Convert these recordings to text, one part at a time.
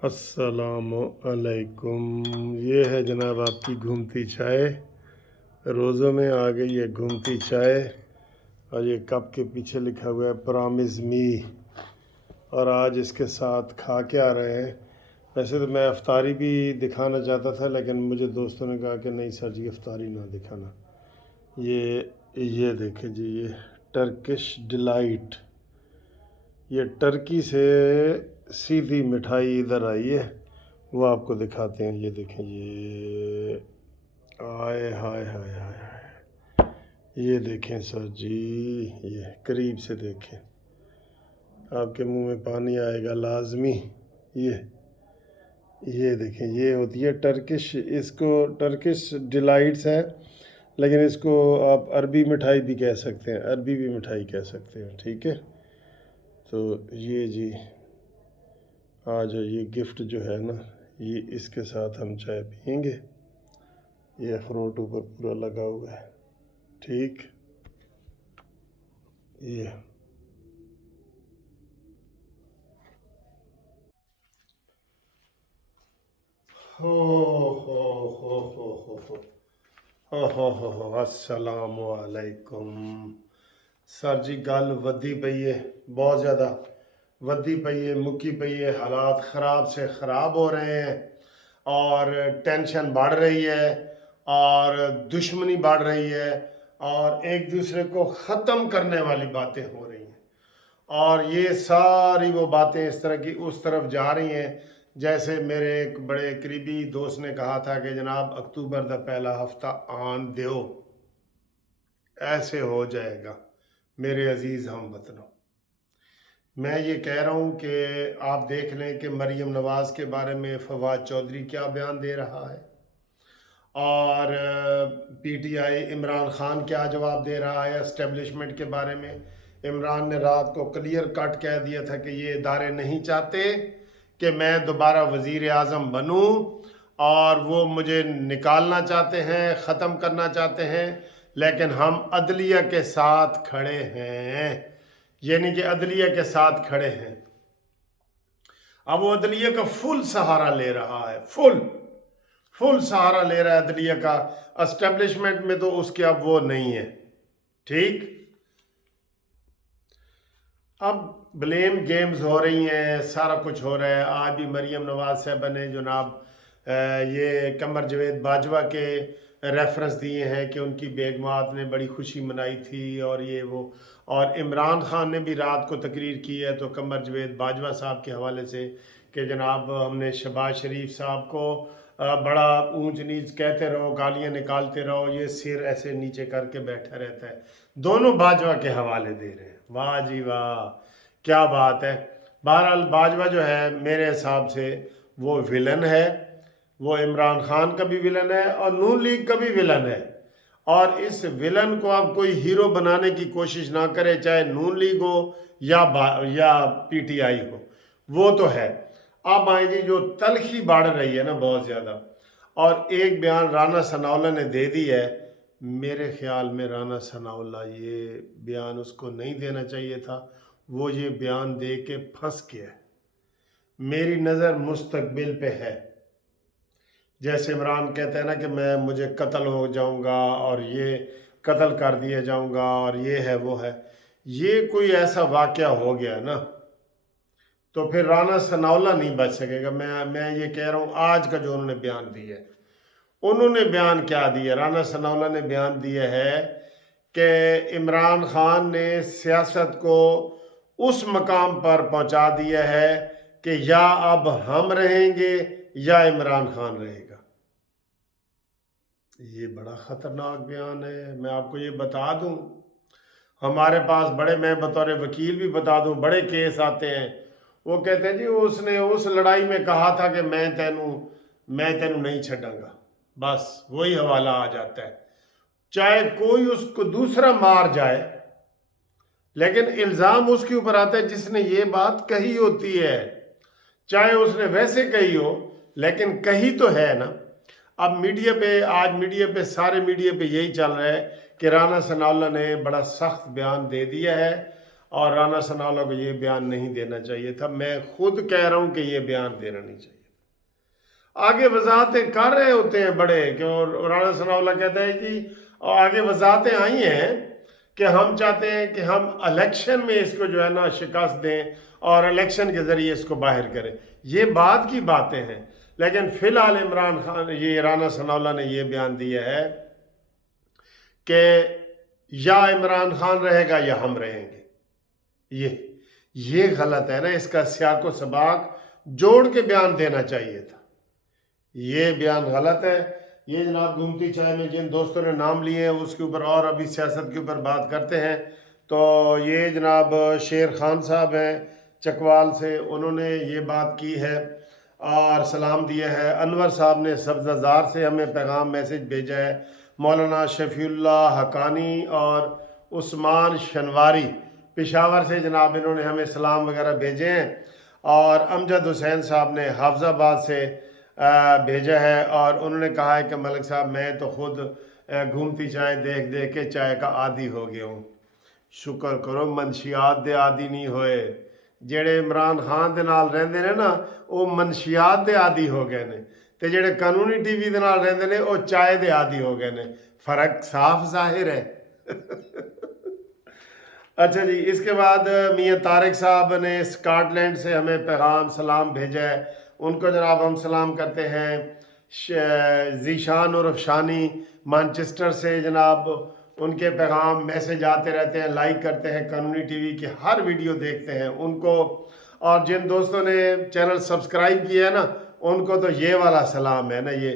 अस्सलाम अलैकुम। ये है जनाब आपकी घूमती चाय। रोज़ों में आ गई है घूमती चाय और ये कप के पीछे लिखा हुआ है प्रॉमिस मी। और आज इसके साथ खा के आ रहे हैं। वैसे तो मैं अफ्तारी भी दिखाना चाहता था, लेकिन मुझे दोस्तों ने कहा कि नहीं सर जी, अफ्तारी ना दिखाना। ये देखें जी, ये टर्किश डिलाइट, ये टर्की से सीधी मिठाई इधर आई है, वो आपको दिखाते हैं। ये देखें, ये आए हाय हाय हाय हाय, ये देखें सर जी, ये करीब से देखें, आपके मुंह में पानी आएगा लाजमी। ये देखें, ये होती है टर्किश, इसको टर्किश डिलाइट्स है, लेकिन इसको आप अरबी मिठाई भी कह सकते हैं, अरबी भी मिठाई कह सकते हैं, ठीक है। तो ये जी, आज ये गिफ्ट जो है ना, ये इसके साथ हम चाय पियेंगे। ये अखरोट ऊपर पूरा लगा हुआ है, ठीक। ये हो हो हो हो हो अस्सलामु अलैकुम। सर जी गल वधी पई है, बहुत ज़्यादा वधी पई है, मुक्की पई है, हालात ख़राब से ख़राब हो रहे हैं और टेंशन बढ़ रही है और दुश्मनी बढ़ रही है और एक दूसरे को ख़त्म करने वाली बातें हो रही हैं। और ये सारी वो बातें इस तरह की उस तरफ जा रही हैं, जैसे मेरे एक बड़े करीबी दोस्त ने कहा था कि जनाब अक्टूबर का पहला हफ्ता आन दो, ऐसे हो जाएगा। मेरे अजीज़ हम वतनों, मैं ये कह रहा हूँ कि आप देख लें कि मरीम नवाज़ के बारे में फवाद चौधरी क्या बयान दे रहा है और पीटीआई इमरान खान क्या जवाब दे रहा है एस्टेब्लिशमेंट के बारे में। इमरान ने रात को क्लियर कट कह दिया था कि ये इदारे नहीं चाहते कि मैं दोबारा वज़ीर आज़म बनूँ और वो मुझे निकालना चाहते हैं, ख़त्म करना चाहते हैं, लेकिन हम अदलिया के साथ खड़े हैं, यानी कि अदलिया के साथ खड़े हैं। अब वो अदलिया का फुल सहारा ले रहा है, फुल सहारा ले रहा है अदलिया का। एस्टेब्लिशमेंट में तो उसके अब वो नहीं है, ठीक। अब ब्लेम गेम्स हो रही हैं, सारा कुछ हो रहा है। आज भी मरीम नवाज साहब ने जनाब ये कमर जवेद बाजवा के रेफरेंस दिए हैं कि उनकी बेगमात ने बड़ी खुशी मनाई थी और ये वो। और इमरान खान ने भी रात को तकरीर की है तो कमर जवेद बाजवा साहब के हवाले से कि जनाब हमने शहबाज शरीफ साहब को बड़ा ऊंच नीच कहते रहो, गालियां निकालते रहो, ये सिर ऐसे नीचे करके बैठा रहता है। दोनों बाजवा के हवाले दे रहे हैं। वाह जी वाह, क्या बात है। बहरहाल बाजवा जो है मेरे हिसाब से वो विलन है, वो इमरान खान का भी विलन है और नून लीग का भी विलन है। और इस विलन को आप कोई हीरो बनाने की कोशिश ना करें, चाहे नून लीग हो या पीटीआई हो, वो तो है। अब आए जी, जो तलखी बढ़ रही है ना बहुत ज़्यादा, और एक बयान राना सनाउल्लाह ने दे दी है। मेरे ख्याल में राना सनाउल्लाह ये बयान उसको नहीं देना चाहिए था, वो ये बयान दे के फंस गया है। मेरी नज़र मुस्तकबिल पे है। जैसे इमरान कहते हैं ना कि मुझे कत्ल हो जाऊंगा और ये कत्ल कर दिया जाऊंगा और ये है वो है, ये कोई ऐसा वाक़या हो गया ना तो फिर राना सनाउल्लाह नहीं बच सकेगा। मैं ये कह रहा हूँ, आज का जो उन्होंने बयान दिया है, उन्होंने बयान क्या दिया, राना सनाउल्लाह ने बयान दिया है कि इमरान खान ने सियासत को उस मकाम पर पहुंचा दिया है कि या अब हम रहेंगे या इमरान खान रहेगा। ये बड़ा ख़तरनाक बयान है। मैं आपको ये बता दूं, हमारे पास बड़े, मैं बतौर वकील भी बता दूं, बड़े केस आते हैं। वो कहते हैं जी उसने उस लड़ाई में कहा था कि मैं तेनू नहीं छड़ांगा, बस वही हवाला आ जाता है। चाहे कोई उसको दूसरा मार जाए, लेकिन इल्ज़ाम उसके ऊपर आता है जिसने ये बात कही होती है, चाहे उसने वैसे कही हो, लेकिन कही तो है ना। अब मीडिया पे, आज मीडिया पे, सारे मीडिया पे यही चल रहा है कि राना सनाउल्लाह ने बड़ा सख्त बयान दे दिया है اور رانا ثناءاللہ کو یہ بیان نہیں دینا چاہیے تھا. میں خود کہہ رہا ہوں کہ یہ بیان دینا نہیں چاہیے. آگے وضاحتیں کر رہے ہوتے ہیں بڑے کہ رانا ثناءاللہ کہتا ہے جی، اور آگے وضاحتیں آئی ہیں کہ ہم چاہتے ہیں کہ ہم الیکشن میں اس کو جو ہے نا شکست دیں اور الیکشن کے ذریعے اس کو باہر کریں. یہ بعد کی باتیں ہیں، لیکن فی الحال عمران خان، یہ رانا ثناءاللہ نے یہ بیان دیا ہے کہ یا عمران خان رہے گا یا ہم رہیں گے. یہ غلط ہے نا. اس کا سیاق و سباق جوڑ کے بیان دینا چاہیے تھا. یہ بیان غلط ہے. یہ جناب گھومتی چائے میں جن دوستوں نے نام لیے ہیں اس کے اوپر اور ابھی سیاست کے اوپر بات کرتے ہیں. تو یہ جناب شیر خان صاحب ہیں چکوال سے، انہوں نے یہ بات کی ہے اور سلام دیا ہے. انور صاحب نے سبزہ زار سے ہمیں پیغام میسج بھیجا ہے. مولانا شفیع اللہ حقانی اور عثمان شنواری پشاور سے جناب انہوں نے ہمیں سلام وغیرہ بھیجے ہیں. اور امجد حسین صاحب نے حافظ آباد سے بھیجا ہے اور انہوں نے کہا ہے کہ ملک صاحب میں تو خود گھومتی چائے دیکھ دیکھ کے چائے کا عادی ہو گیا ہوں. شکر کرو منشیات دے عادی نہیں ہوئے. جڑے عمران خان دے نال رہندے نے نا وہ منشیات دے عادی ہو گئے نے، تے جڑے قانونی ٹی وی دے نال رہندے نے وہ چائے دے عادی ہو گئے نے. فرق صاف ظاہر ہے. اچھا جی، اس کے بعد میاں طارق صاحب نے اسکاٹ لینڈ سے ہمیں پیغام سلام بھیجا ہے. ان کو جناب ہم سلام کرتے ہیں. ذیشان عرف شانی مانچسٹر سے جناب ان کے پیغام میسج آتے رہتے ہیں، لائک کرتے ہیں، قانونی ٹی وی کی ہر ویڈیو دیکھتے ہیں ان کو. اور جن دوستوں نے چینل سبسکرائب کیا ہے نا ان کو تو یہ والا سلام ہے نا. یہ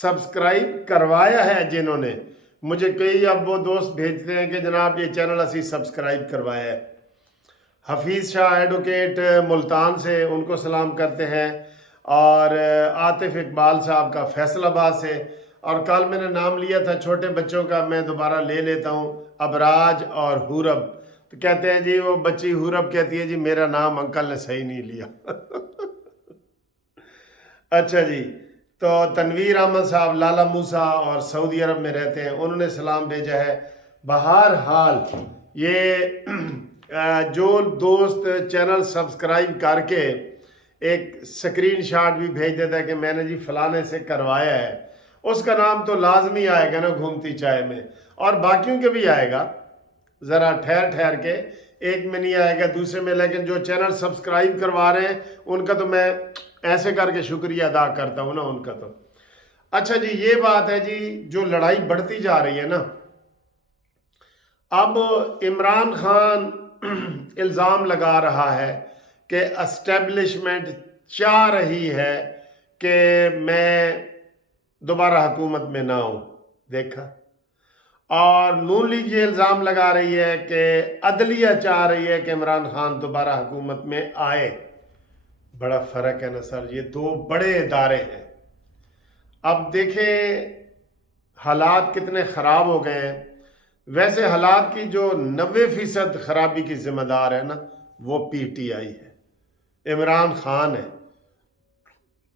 سبسکرائب کروایا ہے جنہوں نے. مجھے کئی اب وہ دوست بھیجتے ہیں کہ جناب یہ چینل اسی سبسکرائب کروایا ہے. حفیظ شاہ ایڈوکیٹ ملتان سے ان کو سلام کرتے ہیں. اور عاطف اقبال صاحب کا فیصل آباد سے. اور کل میں نے نام لیا تھا چھوٹے بچوں کا، میں دوبارہ لے لیتا ہوں، ابراج اور حورب. تو کہتے ہیں جی وہ بچی حورب کہتی ہے جی میرا نام انکل نے صحیح نہیں لیا. اچھا جی، تو تنویر احمد صاحب لالا موسیٰ اور سعودی عرب میں رہتے ہیں، انہوں نے سلام بھیجا ہے. بہرحال یہ جو دوست چینل سبسکرائب کر کے ایک سکرین شاٹ بھی بھیج دیتا ہے کہ میں نے جی فلانے سے کروایا ہے، اس کا نام تو لازمی آئے گا نا گھومتی چائے میں، اور باقیوں کے بھی آئے گا. ذرا ٹھہر کے ایک میں نہیں آئے گا دوسرے میں، لیکن جو چینل سبسکرائب کروا رہے ہیں ان کا تو میں ایسے کر کے شکریہ ادا کرتا ہوں نا ان کا تو. اچھا جی، یہ بات ہے جی جو لڑائی بڑھتی جا رہی ہے نا. اب عمران خان الزام لگا رہا ہے کہ اسٹیبلشمنٹ چاہ رہی ہے کہ میں دوبارہ حکومت میں نہ ہوں. دیکھا. اور نون لیگ یہ الزام لگا رہی ہے کہ عدلیہ چاہ رہی ہے کہ عمران خان دوبارہ حکومت میں آئے. بڑا فرق ہے نا سر، یہ دو بڑے ادارے ہیں. اب دیکھیں حالات کتنے خراب ہو گئے ہیں. ویسے حالات کی جو 90% خرابی کی ذمہ دار ہے نا وہ پی ٹی آئی ہے، عمران خان ہے،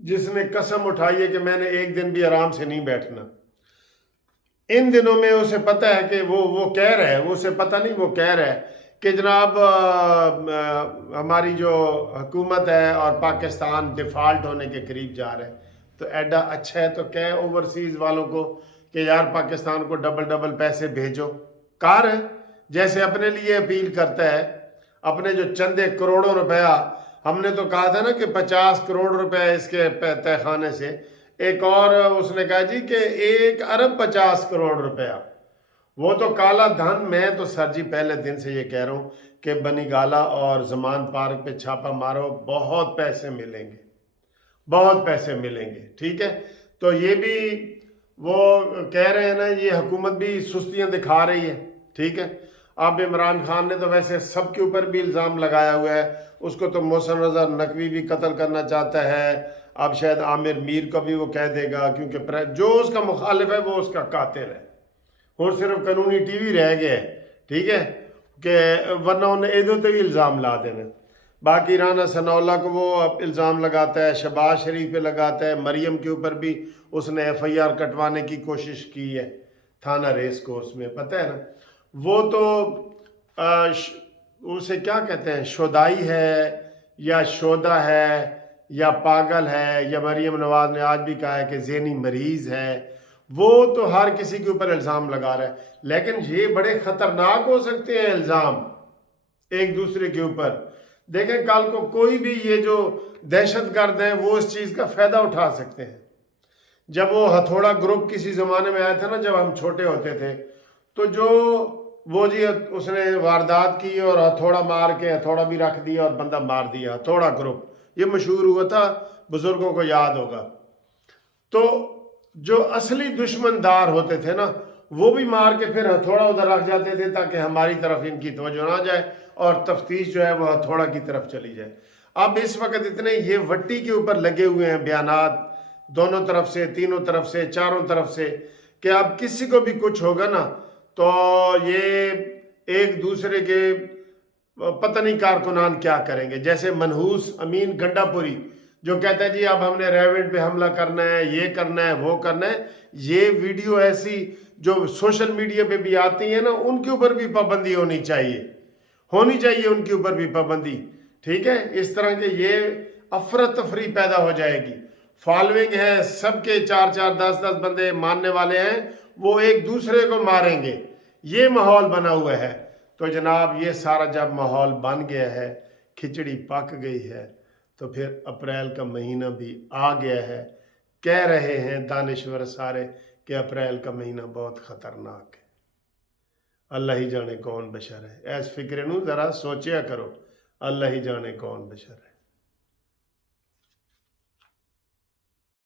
جس نے قسم اٹھائی ہے کہ میں نے ایک دن بھی آرام سے نہیں بیٹھنا. ان دنوں میں اسے پتہ ہے کہ وہ کہہ رہا ہے، وہ اسے پتہ نہیں، وہ کہہ رہا ہے کہ جناب ہماری جو حکومت ہے اور پاکستان ڈیفالٹ ہونے کے قریب جا رہا ہے. تو ایڈا اچھا ہے تو کہہ اوورسیز والوں کو کہ یار پاکستان کو ڈبل پیسے بھیجو. کار ہے جیسے اپنے لیے اپیل کرتا ہے، اپنے جو چندے کروڑوں روپیہ، ہم نے تو کہا تھا نا کہ 50 کروڑ روپے اس کے تہ خانے سے، ایک اور اس نے کہا جی کہ 1 ارب 50 کروڑ روپیہ. وہ تو کالا دھن. میں تو سر جی پہلے دن سے یہ کہہ رہا ہوں کہ بنی گالا اور زمان پارک پہ چھاپا مارو، بہت پیسے ملیں گے، بہت پیسے ملیں گے. ٹھیک ہے. تو یہ بھی وہ کہہ رہے ہیں نا، یہ حکومت بھی سستیاں دکھا رہی ہے. ٹھیک ہے. اب عمران خان نے تو ویسے سب کے اوپر بھی الزام لگایا ہوا ہے. اس کو تو محسن رضا نقوی بھی قتل کرنا چاہتا ہے. اب شاید عامر میر کو بھی وہ کہہ دے گا، کیونکہ جو اس کا مخالف ہے وہ اس کا قاتل ہے. اور صرف قانونی ٹی وی رہ گیا ہے. ٹھیک ہے، کہ ورنہ انہیں ادھر تو بھی الزام لا دینا. باقی رانا ثناءاللہ کو وہ الزام لگاتا ہے، شہباز شریف پہ لگاتا ہے، مریم کے اوپر بھی اس نے ایف آئی آر کٹوانے کی کوشش کی ہے تھانہ ریس کورس میں. پتہ ہے نا وہ تو उसे क्या कहते हैं, शोदाई है या शोदा है या पागल है, या मरीम नवाज ने आज भी कहा है कि ज़हनी मरीज़ है, वो तो हर किसी के ऊपर इल्ज़ाम लगा रहा है। लेकिन ये बड़े ख़तरनाक हो सकते हैं इल्ज़ाम एक दूसरे के ऊपर। देखें कल को कोई भी ये जो दहशतगर्द हैं वो इस चीज़ का फ़ायदा उठा सकते हैं। जब वो हथौड़ा ग्रुप किसी ज़माने में आया था ना, जब हम छोटे होते थे, तो जो वो जी उसने वारदात की और हथौड़ा मार के हथौड़ा भी रख दिया और बंदा मार दिया, हथौड़ा ग्रुप, ये मशहूर हुआ था, बुजुर्गों को याद होगा। तो जो असली दुश्मनदार होते थे ना, वो भी मार के फिर हथौड़ा उधर रख जाते थे ताकि हमारी तरफ इनकी तवज्जो ना जाए और तफ्तीश जो है वो हथौड़ा की तरफ चली जाए। अब इस वक्त इतने ये वट्टी के ऊपर लगे हुए हैं बयानात दोनों तरफ से, तीनों तरफ से, चारों तरफ से, कि अब किसी को भी कुछ होगा ना तो ये एक दूसरे के पता नहीं कारकुनान क्या करेंगे। जैसे मनहूस अमीन गंडापुरी जो कहता है जी अब हमने रेवेंट पे हमला करना है, ये करना है, वो करना है। ये वीडियो ऐसी जो सोशल मीडिया पे भी आती है ना, उनके ऊपर भी पाबंदी होनी चाहिए उनके ऊपर भी पाबंदी। ठीक है, इस तरह के ये अफरा तफरी पैदा हो जाएगी। फॉलोइंग है सबके, 4-4, 10-10 बंदे मानने वाले हैं, वो एक दूसरे को मारेंगे, ये माहौल बना हुआ है। तो जनाब ये सारा जब माहौल बन गया है, खिचड़ी पक गई है, तो फिर अप्रैल का महीना भी आ गया है। कह रहे हैं दानिश्वर सारे कि अप्रैल का महीना बहुत ख़तरनाक है। अल्लाह ही जाने कौन बशर है। ऐस फिक्र नू ज़रा सोचिया करो, अल्लाह ही जाने कौन बशर है।